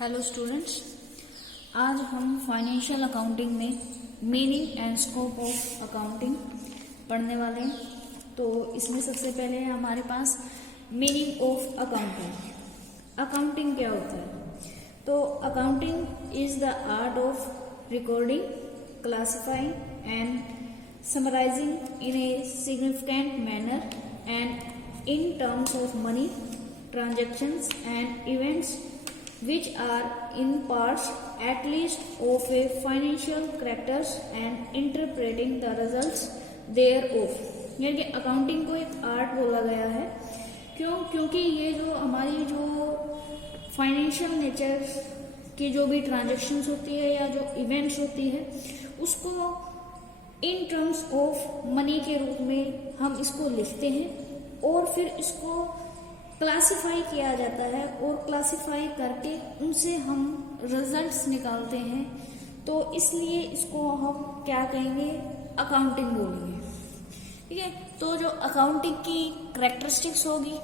Hello students, आज हम financial accounting में meaning and scope of accounting पढ़ने वाले हैं। तो इसमें सबसे पहले है हमारे पास मीनिंग ऑफ अकाउंटिंग। अकाउंटिंग क्या होता है? तो accounting is the art of recording, classifying and summarising in a significant manner and in terms of money transactions and events which are in parts at least of a financial characters and interpreting the results thereof। यानी कि accounting को एक art बोला गया है। क्योंकि ये जो हमारी जो फाइनेंशियल नेचर की जो भी ट्रांजैक्शंस होती है या जो इवेंट्स होती है उसको इन टर्म्स ऑफ मनी के रूप में हम इसको लिखते हैं और फिर इसको क्लासिफाई किया जाता है और क्लासिफाई करके उनसे हम रिजल्ट्स निकालते हैं। तो इसलिए इसको हम क्या कहेंगे? अकाउंटिंग बोलेंगे। ठीक है, तो जो अकाउंटिंग की कैरेक्टरिस्टिक्स होगी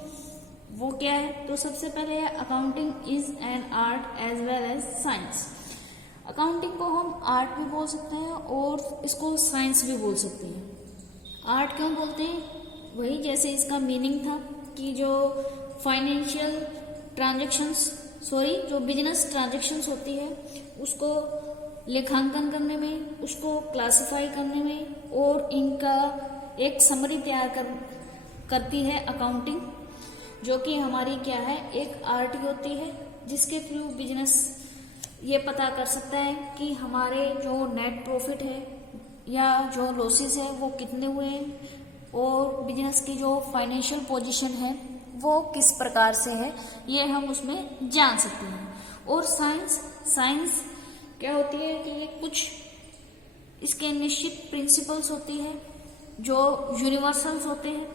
वो क्या है? तो सबसे पहले है accounting is an art as well as science. Accounting को हम आर्ट भी बोल सकते हैं और इसको साइंस भी बोल सकते हैं। आर्ट क्यों बोलते हैं? वही जैसे इसका मीनिंग था कि जो फाइनेंशियल जो बिजनेस ट्रांजैक्शंस होती है उसको लेखांकन करने में, उसको क्लासिफाई करने में और इनका एक समरी तैयार करती है अकाउंटिंग, जो कि हमारी क्या है? एक आर्ट होती है जिसके थ्रू बिजनेस ये पता कर सकता है कि हमारे जो नेट प्रॉफिट है या जो लॉसेस है वो कितने हुए हैं और बिजनेस की जो फाइनेंशियल पोजीशन है वो किस प्रकार से है, ये हम उसमें जान सकते हैं। और साइंस क्या होती है कि ये कुछ इसके निश्चित प्रिंसिपल्स होती है जो यूनिवर्सल्स होते हैं।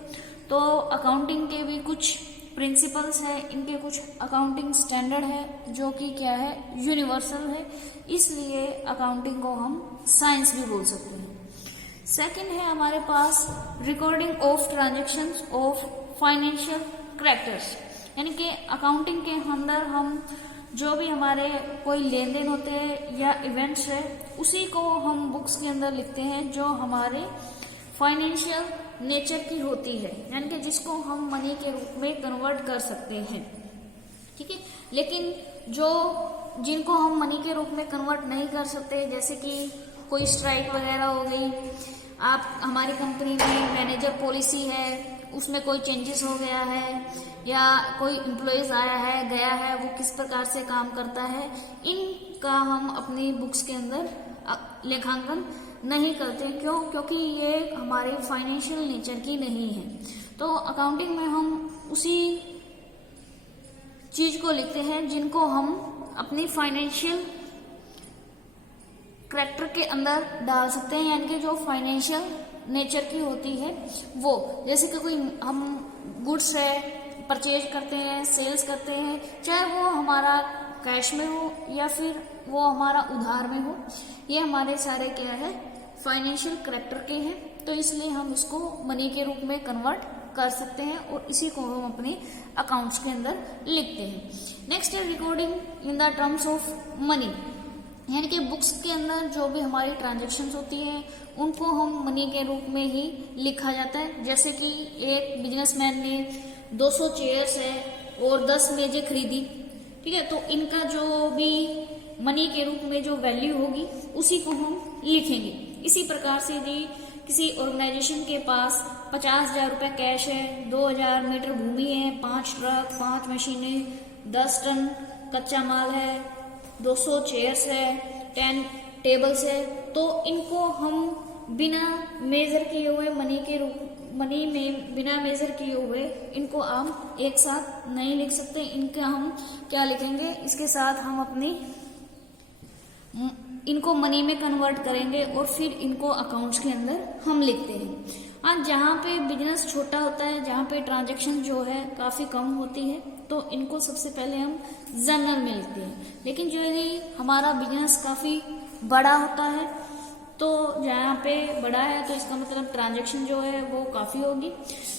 तो अकाउंटिंग के भी कुछ प्रिंसिपल्स है, इनके कुछ अकाउंटिंग स्टैंडर्ड है जो कि क्या है? यूनिवर्सल है। इसलिए अकाउंटिंग को हम साइंस भी बोल सकते हैं। सेकंड है हमारे पास recording of transactions of financial characters. यानी कि अकाउंटिंग के अंदर हम जो भी हमारे कोई लेन देन होते हैं या इवेंट्स है उसी को हम बुक्स के अंदर लिखते हैं जो हमारे फाइनेंशियल नेचर की होती है, यानी कि जिसको हम मनी के रूप में कन्वर्ट कर सकते हैं। ठीक है, लेकिन जिनको हम मनी के रूप में कन्वर्ट नहीं कर सकते, जैसे कि कोई स्ट्राइक वगैरह हो गई, आप हमारी कंपनी में मैनेजर पॉलिसी है उसमें कोई चेंजेस हो गया है या कोई एम्प्लॉयज आया है गया है, वो किस प्रकार से काम करता है, इनका हम अपनी बुक्स के अंदर लेखांकन नहीं करते। क्यों? क्योंकि ये हमारे फाइनेंशियल नेचर की नहीं है। तो अकाउंटिंग में हम उसी चीज को लिखते हैं जिनको हम अपनी फाइनेंशियल कैरेक्टर के अंदर डाल सकते हैं, यानी कि जो फाइनेंशियल नेचर की होती है वो, जैसे कि कोई हम गुड्स है परचेज करते हैं, सेल्स करते हैं, चाहे वो हमारा कैश में हो या फिर वो हमारा उधार में हो, ये हमारे सारे क्या है? फाइनेंशियल कैरेक्टर के हैं। तो इसलिए हम इसको मनी के रूप में कन्वर्ट कर सकते हैं और इसी को हम अपने अकाउंट्स के अंदर लिखते हैं। नेक्स्ट है recording in the terms of money. यानी कि बुक्स के अंदर जो भी हमारी ट्रांजैक्शंस होती है उनको हम मनी के रूप में ही लिखा जाता है। जैसे कि एक बिजनेसमैन ने 200 चेयर्स है और 10 मेजें खरीदी। ठीक है, तो इनका जो भी मनी के रूप में जो वैल्यू होगी उसी को हम लिखेंगे। इसी प्रकार से यदि किसी ऑर्गेनाइजेशन के पास 50,000 रुपये कैश है, 2,000 मीटर भूमि है, 5 ट्रक, 5 मशीनें, 10 टन कच्चा माल है, 200 चेयर्स है, 10 टेबल्स है, तो इनको हम बिना मेजर किए हुए मनी में बिना मेजर किए हुए इनको हम एक साथ नहीं लिख सकते। इनका हम क्या लिखेंगे? इसके साथ हम इनको मनी में कन्वर्ट करेंगे और फिर इनको अकाउंट्स के अंदर हम लिखते हैं। हाँ, जहाँ पे बिजनेस छोटा होता है, जहाँ पे ट्रांजैक्शन जो है काफी कम होती है, तो इनको सबसे पहले हम जर्नल में लिखते हैं। लेकिन जो यदि हमारा बिजनेस काफी बड़ा होता है तो जहाँ पे बड़ा है तो इसका मतलब ट्रांजैक्शन जो है वो काफी होगी,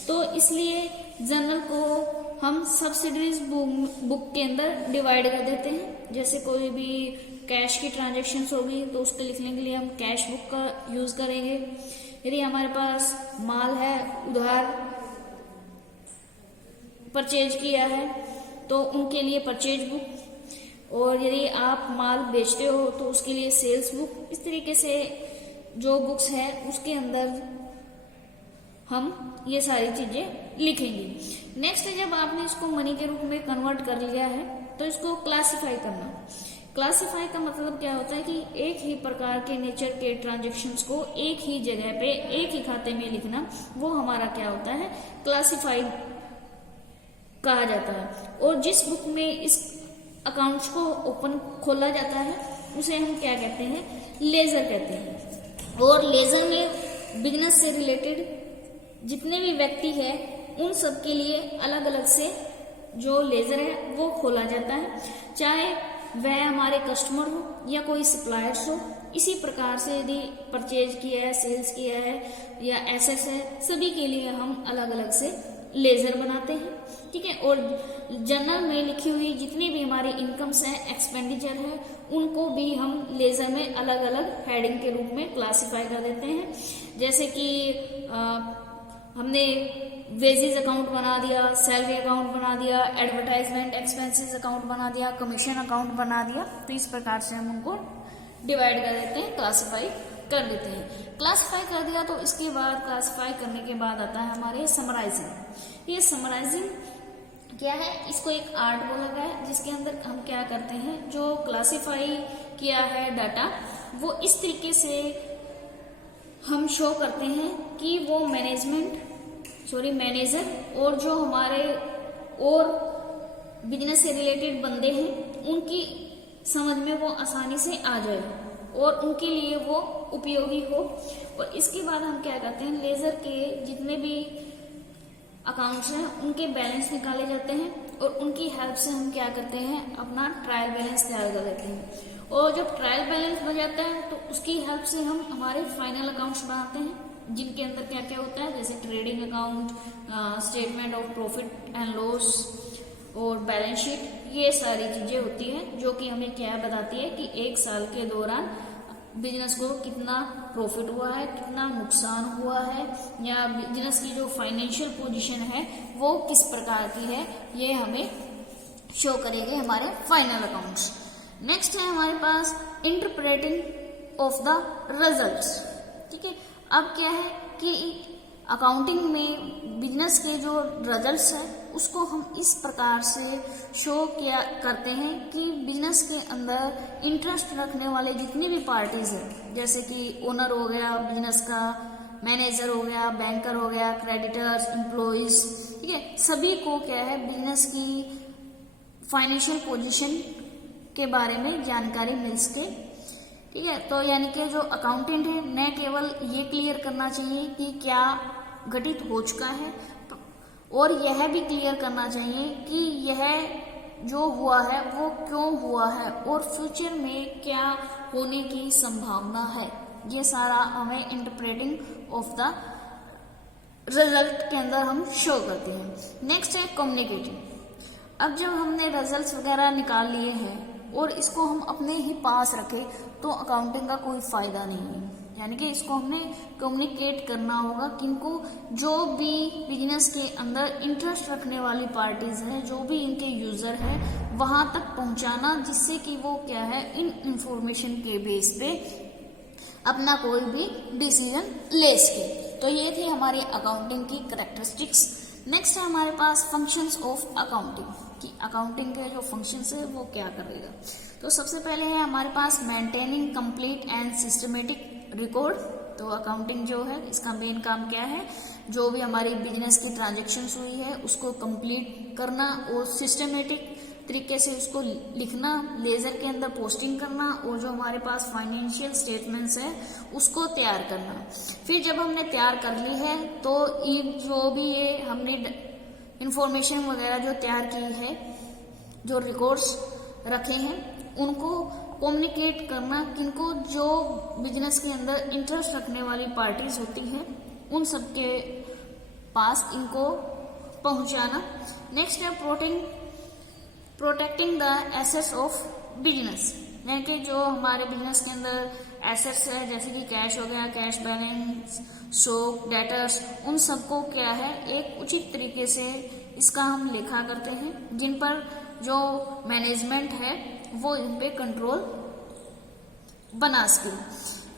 तो इसलिए जर्नल को हम सब्सिडरीज बुक के अंदर डिवाइड कर देते हैं जैसे कोई भी कैश की ट्रांजैक्शंस होगी तो उसको लिखने के लिए हम कैश बुक का यूज करेंगे। यदि हमारे पास माल है उधार परचेज किया है तो उनके लिए परचेज बुक, और यदि आप माल बेचते हो तो उसके लिए सेल्स बुक। इस तरीके से जो बुक्स है उसके अंदर हम ये सारी चीजें लिखेंगे। नेक्स्ट है, जब आपने इसको मनी के रूप में कन्वर्ट कर लिया है तो इसको क्लासिफाई करना। क्लासिफाई का मतलब क्या होता है कि एक ही प्रकार के नेचर के ट्रांजैक्शंस को एक ही जगह पे एक ही खाते में लिखना, वो हमारा क्या होता है, क्लासिफाई कहा जाता है। और जिस बुक में इस अकाउंट्स को ओपन खोला जाता है उसे हम क्या कहते हैं, लेजर कहते हैं। और लेजर में बिजनेस से रिलेटेड जितने भी व्यक्ति है उन सब के लिए अलग अलग से जो लेजर है वो खोला जाता है, चाहे वह हमारे कस्टमर हो या कोई सप्लायर्स हो। इसी प्रकार से यदि परचेज किया है, सेल्स किया है या एसेट्स है, सभी के लिए हम अलग अलग से लेजर बनाते हैं, ठीक है। और जर्नल में लिखी हुई जितनी भी हमारी इनकम्स हैं, एक्सपेंडिचर है, उनको भी हम लेजर में अलग अलग हेडिंग के रूप में क्लासिफाई कर देते हैं। जैसे कि हमने वेजेस अकाउंट बना दिया, सैलरी अकाउंट बना दिया, एडवर्टाइजमेंट एक्सपेंसेस अकाउंट बना दिया, कमीशन अकाउंट बना दिया। तो इस प्रकार से हम उनको डिवाइड कर देते हैं, क्लासिफाई कर देते हैं। क्लासिफाई कर दिया तो इसके बाद क्लासिफाई करने के बाद आता है हमारे समराइजिंग। ये समराइजिंग क्या है, इसको एक आर्ट बोला गया है जिसके अंदर हम क्या करते हैं, जो क्लासिफाई किया है डाटा वो इस तरीके से हम शो करते हैं कि वो मैनेजर और जो हमारे और बिजनेस से रिलेटेड बंदे हैं उनकी समझ में वो आसानी से आ जाए और उनके लिए वो उपयोगी हो। और इसके बाद हम क्या करते हैं, लेजर के जितने भी अकाउंट्स हैं उनके बैलेंस निकाले जाते हैं और उनकी हेल्प से हम क्या करते हैं, अपना ट्रायल बैलेंस तैयार कर लेते हैं। और जब ट्रायल बैलेंस बन जाता है तो उसकी हेल्प से हम हमारे फाइनल अकाउंट्स बनाते हैं जिनके अंदर क्या क्या होता है, जैसे trading account, statement of profit and loss और बैलेंस शीट। ये सारी चीजें होती हैं जो कि हमें क्या बताती है कि एक साल के दौरान बिजनेस को कितना प्रॉफिट हुआ है, कितना नुकसान हुआ है, या बिजनेस की जो फाइनेंशियल पोजीशन है वो किस प्रकार की है, ये हमें शो करेंगे हमारे फाइनल अकाउंट्स। नेक्स्ट है हमारे पास इंटरप्रेटिंग ऑफ द रिजल्ट्स, ठीक है। अब क्या है कि अकाउंटिंग में बिजनेस के जो रिजल्ट्स है उसको हम इस प्रकार से शो किया करते हैं कि बिजनेस के अंदर इंटरेस्ट रखने वाले जितनी भी पार्टीज है, जैसे कि ओनर हो गया बिजनेस का, मैनेजर हो गया, बैंकर हो गया, क्रेडिटर्स, एम्प्लॉइज, ठीक है, सभी को क्या है बिजनेस की फाइनेंशियल पोजीशन के बारे में जानकारी मिल सके, ठीक है। तो यानी कि जो अकाउंटेंट है न केवल ये क्लियर करना चाहिए कि क्या घटित हो चुका है, और यह भी क्लियर करना चाहिए कि यह जो हुआ है वो क्यों हुआ है और फ्यूचर में क्या होने की संभावना है। ये सारा हमें इंटरप्रेटिंग ऑफ द रिजल्ट के अंदर हम शो करते हैं। नेक्स्ट है कम्युनिकेटिंग। अब जब हमने रिजल्ट्स वगैरह निकाल लिए हैं और इसको हम अपने ही पास रखें तो अकाउंटिंग का कोई फायदा नहीं है, यानी कि इसको हमने कम्युनिकेट करना होगा किनको, जो भी बिजनेस के अंदर इंटरेस्ट रखने वाली पार्टीज हैं, जो भी इनके यूजर है, वहां तक पहुंचाना, जिससे कि वो क्या है इन इंफॉर्मेशन के बेस पे अपना कोई भी डिसीजन ले सके। तो ये थी हमारी अकाउंटिंग की कैरेक्टरिस्टिक्स। नेक्स्ट है हमारे पास फंक्शंस ऑफ अकाउंटिंग, कि अकाउंटिंग के जो फंक्शंस है वो क्या करेगा। तो सबसे पहले है हमारे पास maintaining complete and systematic record. तो अकाउंटिंग जो है इसका मेन काम क्या है, जो भी हमारी बिजनेस की ट्रांजैक्शंस हुई है उसको कंप्लीट करना और सिस्टमेटिक तरीके से उसको लिखना, लेजर के अंदर पोस्टिंग करना, और जो हमारे पास फाइनेंशियल स्टेटमेंट्स है उसको तैयार करना। फिर जब हमने तैयार कर ली है तो जो भी ये हमने इंफॉर्मेशन वगैरह जो तैयार की है, जो रिकॉर्ड्स रखे हैं, उनको कम्युनिकेट करना किनको, जो बिजनेस के अंदर इंटरेस्ट रखने वाली पार्टीज होती हैं उन सबके पास इनको पहुंचाना। नेक्स्ट है protecting the assets of business, यानी कि जो हमारे बिजनेस के अंदर एसेट्स है जैसे कि कैश हो गया, कैश बैलेंस, स्टॉक, डेटर्स, उन सबको क्या है एक उचित तरीके से इसका हम लेखा करते हैं, जिन पर जो मैनेजमेंट है वो इन पे कंट्रोल बना सके।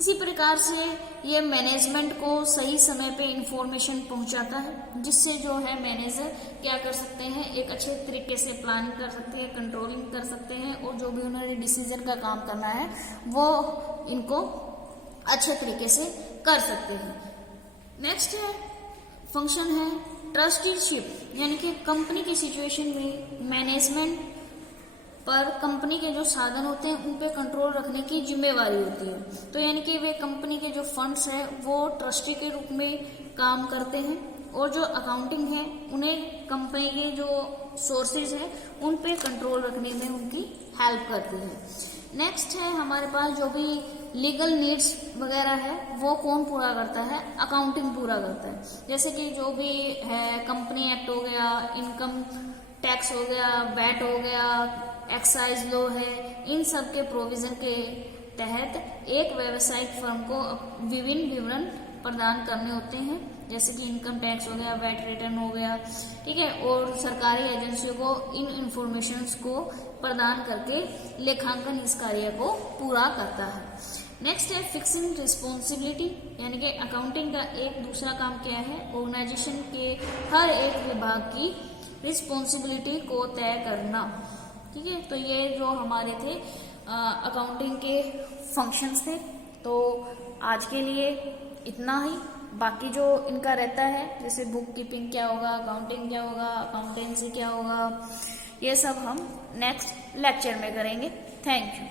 इसी प्रकार से ये मैनेजमेंट को सही समय पे इंफॉर्मेशन पहुंचाता है, जिससे जो है मैनेजर क्या कर सकते हैं एक अच्छे तरीके से प्लानिंग कर सकते हैं, कंट्रोलिंग कर सकते हैं, और जो भी उन्होंने डिसीजन का काम करना है वो इनको अच्छे तरीके से कर सकते हैं। नेक्स्ट है फंक्शन है ट्रस्टीशिप, यानी कि कंपनी की सिचुएशन में मैनेजमेंट पर कंपनी के जो साधन होते हैं उन पे कंट्रोल रखने की जिम्मेवारी होती है। तो यानी कि वे कंपनी के जो फंड्स हैं वो ट्रस्टी के रूप में काम करते हैं, और जो अकाउंटिंग है उन्हें कंपनी के जो सोर्सेज है उन पे कंट्रोल रखने में उनकी हेल्प करती है। नेक्स्ट है हमारे पास जो भी लीगल नीड्स वगैरह है वो कौन पूरा करता है, अकाउंटिंग पूरा करता है। जैसे कि जो भी है कंपनी एक्ट हो गया, इनकम टैक्स हो गया, वैट हो गया, एक्साइज लॉ है, इन सब के प्रोविजन के तहत एक व्यावसायिक फर्म को विभिन्न विवरण प्रदान करने होते हैं, जैसे कि इनकम टैक्स हो गया, वैट रिटर्न हो गया, ठीक है, और सरकारी एजेंसियों को इन इंफॉर्मेशंस को प्रदान करके लेखांकन इस कार्य को पूरा करता है। नेक्स्ट है फिक्सिंग रिस्पॉन्सिबिलिटी, यानी कि अकाउंटिंग का एक दूसरा काम क्या है, ऑर्गेनाइजेशन के हर एक विभाग की रिस्पॉन्सिबिलिटी को तय करना, ठीक है। तो ये जो हमारे थे अकाउंटिंग के फंक्शंस थे। तो आज के लिए इतना ही, बाकी जो इनका रहता है जैसे बुक कीपिंग क्या होगा, अकाउंटिंग क्या होगा, अकाउंटेंसी क्या होगा, ये सब हम नेक्स्ट लेक्चर में करेंगे। Thank you.